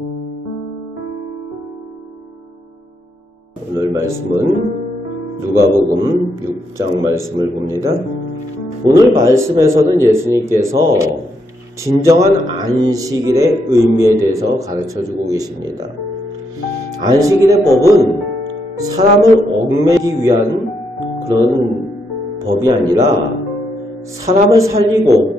오늘 말씀은 누가복음 6장 말씀을 봅니다. 오늘 말씀에서는 예수님께서 진정한 안식일의 의미에 대해서 가르쳐주고 계십니다. 안식일의 법은 사람을 얽매기 위한 그런 법이 아니라 사람을 살리고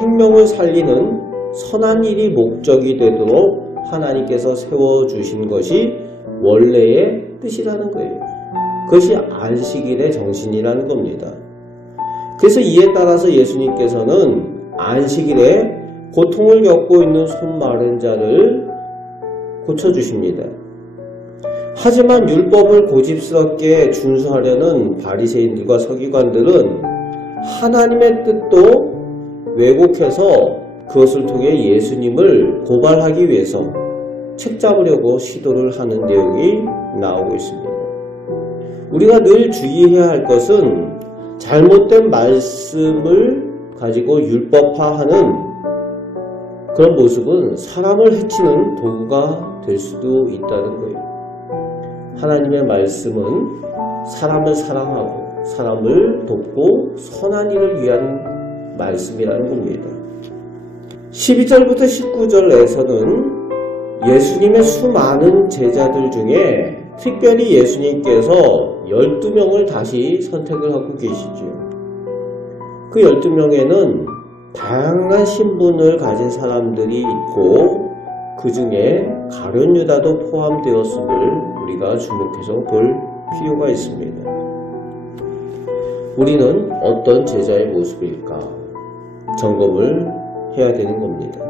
생명을 살리는 선한 일이 목적이 되도록 하나님께서 세워주신 것이 원래의 뜻이라는 거예요. 그것이 안식일의 정신이라는 겁니다. 그래서 이에 따라서 예수님께서는 안식일에 고통을 겪고 있는 손 마른 자를 고쳐주십니다. 하지만 율법을 고집스럽게 준수하려는 바리새인들과 서기관들은 하나님의 뜻도 왜곡해서 그것을 통해 예수님을 고발하기 위해서 책잡으려고 시도를 하는 내용이 나오고 있습니다. 우리가 늘 주의해야 할 것은 잘못된 말씀을 가지고 율법화하는 그런 모습은 사람을 해치는 도구가 될 수도 있다는 거예요. 하나님의 말씀은 사람을 사랑하고 사람을 돕고 선한 일을 위한 말씀이라는 겁니다. 12절부터 19절에서는 예수님의 수많은 제자들 중에 특별히 예수님께서 12명을 다시 선택을 하고 계시죠. 그 12명에는 다양한 신분을 가진 사람들이 있고 그 중에 가룟 유다도 포함되었음을 우리가 주목해서 볼 필요가 있습니다. 우리는 어떤 제자의 모습일까 점검을 해야 되는 겁니다.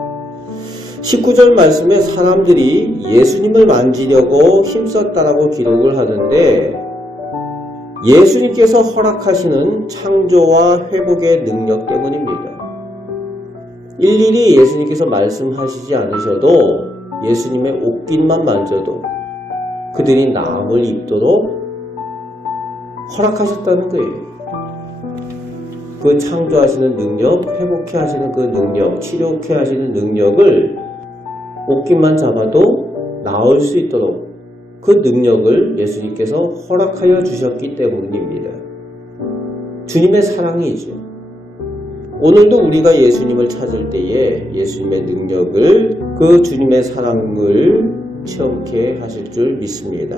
19절 말씀에 사람들이 예수님을 만지려고 힘썼다라고 기록을 하는데 예수님께서 허락하시는 창조와 회복의 능력 때문입니다. 일일이 예수님께서 말씀하시지 않으셔도 예수님의 옷깃만 만져도 그들이 나음을 입도록 허락하셨다는 거예요. 그 창조하시는 능력, 회복해 하시는 그 능력, 치료케 하시는 능력을 옷깃만 잡아도 나을 수 있도록 그 능력을 예수님께서 허락하여 주셨기 때문입니다. 주님의 사랑이죠. 오늘도 우리가 예수님을 찾을 때에 예수님의 능력을 그 주님의 사랑을 체험케 하실 줄 믿습니다.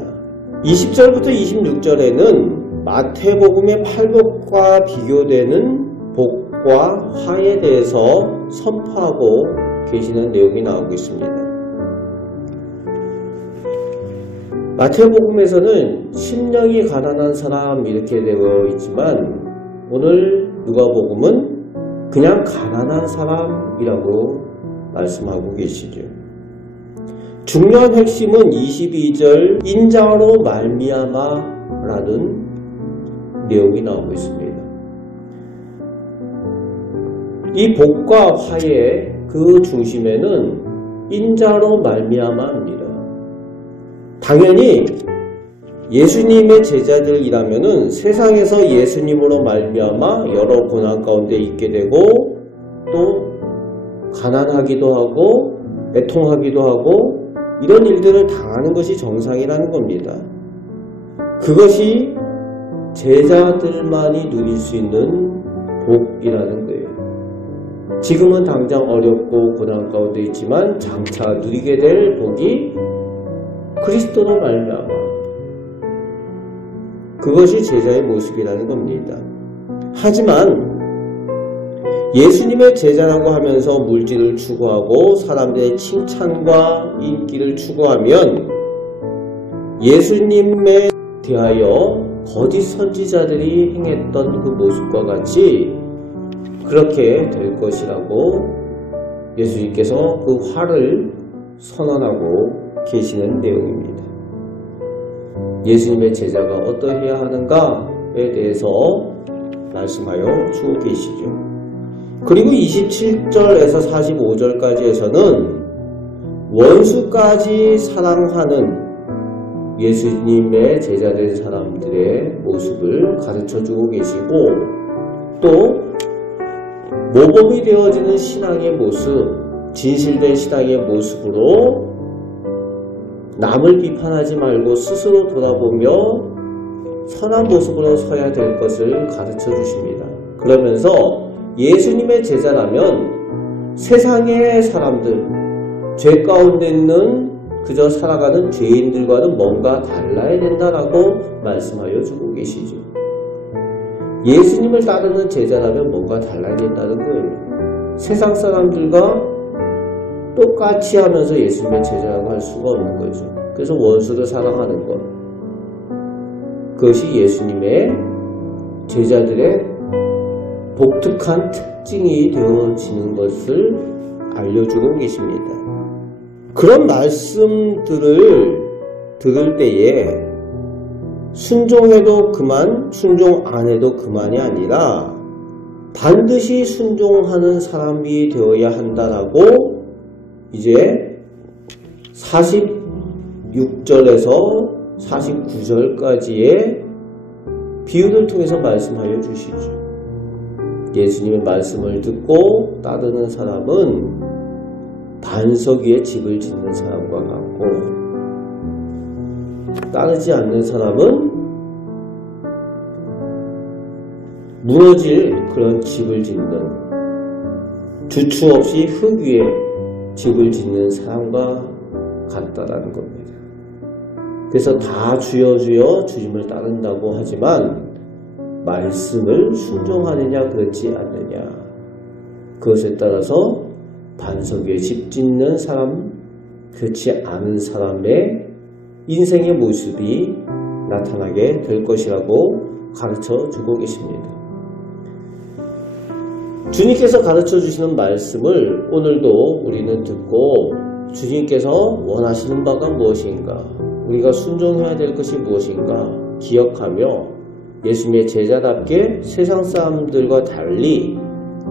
20절부터 26절에는 마태복음의 팔복과 비교되는 복과 화에 대해서 선포하고 계시는 내용이 나오고 있습니다. 마태복음에서는 심령이 가난한 사람 이렇게 되어 있지만 오늘 누가복음은 그냥 가난한 사람이라고 말씀하고 계시죠. 중요한 핵심은 22절 인자로 말미암아라는 내용이 나오고 있습니다. 이 복과 화의 그 중심에는 인자로 말미암아입니다. 당연히 예수님의 제자들이라면은 세상에서 예수님으로 말미암아 여러 고난 가운데 있게 되고 또 가난하기도 하고 애통하기도 하고 이런 일들을 당하는 것이 정상이라는 겁니다. 그것이 제자들만이 누릴 수 있는 복이라는 거예요. 지금은 당장 어렵고 고난 가운데 있지만 장차 누리게 될 복이 그리스도로 말미암아 그것이 제자의 모습이라는 겁니다. 하지만 예수님의 제자라고 하면서 물질을 추구하고 사람들의 칭찬과 인기를 추구하면 예수님에 대하여 거짓 선지자들이 행했던 그 모습과 같이 그렇게 될 것이라고 예수님께서 그 화를 선언하고 계시는 내용입니다. 예수님의 제자가 어떠해야 하는가에 대해서 말씀하여 주고 계시죠. 그리고 27절에서 45절까지에서는 원수까지 사랑하는 예수님의 제자된 사람들의 모습을 가르쳐주고 계시고 또 모범이 되어지는 신앙의 모습, 진실된 신앙의 모습으로 남을 비판하지 말고 스스로 돌아보며 선한 모습으로 서야 될 것을 가르쳐 주십니다. 그러면서 예수님의 제자라면 세상의 사람들, 죄 가운데 있는 그저 살아가는 죄인들과는 뭔가 달라야 된다라고 말씀하여 주고 계시죠. 예수님을 따르는 제자라면 뭔가 달라야 된다는 거예요. 세상 사람들과 똑같이 하면서 예수님의 제자라고 할 수가 없는 거죠. 그래서 원수를 사랑하는 것, 그것이 예수님의 제자들의 독특한 특징이 되어지는 것을 알려주고 계십니다. 그런 말씀들을 들을 때에 순종해도 그만, 순종 안 해도 그만이 아니라 반드시 순종하는 사람이 되어야 한다라고 이제 46절에서 49절까지의 비유를 통해서 말씀하여 주시죠. 예수님의 말씀을 듣고 따르는 사람은 반석 위에 집을 짓는 사람과 같고, 따르지 않는 사람은 무너질 그런 집을 짓는, 주춤 없이 흙 위에 집을 짓는 사람과 같다라는 겁니다. 그래서 다 주여 주여 주님을 따른다고 하지만 말씀을 순종하느냐 그렇지 않느냐, 그것에 따라서 반석 위에 집 짓는 사람, 그렇지 않은 사람의 인생의 모습이 나타나게 될 것이라고 가르쳐 주고 계십니다. 주님께서 가르쳐 주시는 말씀을 오늘도 우리는 듣고 주님께서 원하시는 바가 무엇인가, 우리가 순종해야 될 것이 무엇인가 기억하며 예수님의 제자답게 세상 사람들과 달리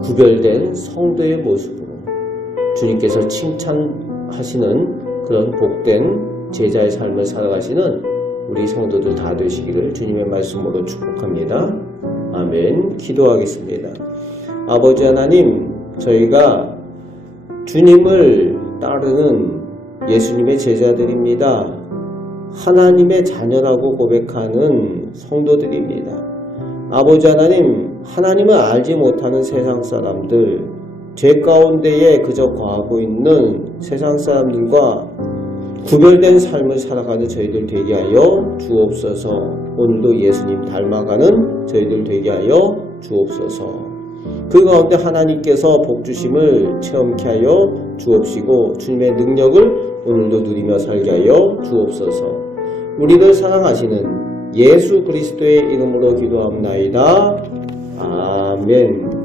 구별된 성도의 모습으로 주님께서 칭찬하시는 그런 복된 제자의 삶을 살아가시는 우리 성도들 다 되시기를 주님의 말씀으로 축복합니다. 아멘. 기도하겠습니다. 아버지 하나님, 저희가 주님을 따르는 예수님의 제자들입니다. 하나님의 자녀라고 고백하는 성도들입니다. 아버지 하나님, 하나님을 알지 못하는 세상 사람들, 죄 가운데에 그저 거하고 있는 세상 사람들과 구별된 삶을 살아가는 저희들 되게 하여 주옵소서. 오늘도 예수님 닮아가는 저희들 되게 하여 주옵소서. 그 가운데 하나님께서 복주심을 체험케 하여 주옵시고 주님의 능력을 오늘도 누리며 살게 하여 주옵소서. 우리를 사랑하시는 예수 그리스도의 이름으로 기도합나이다. 아멘.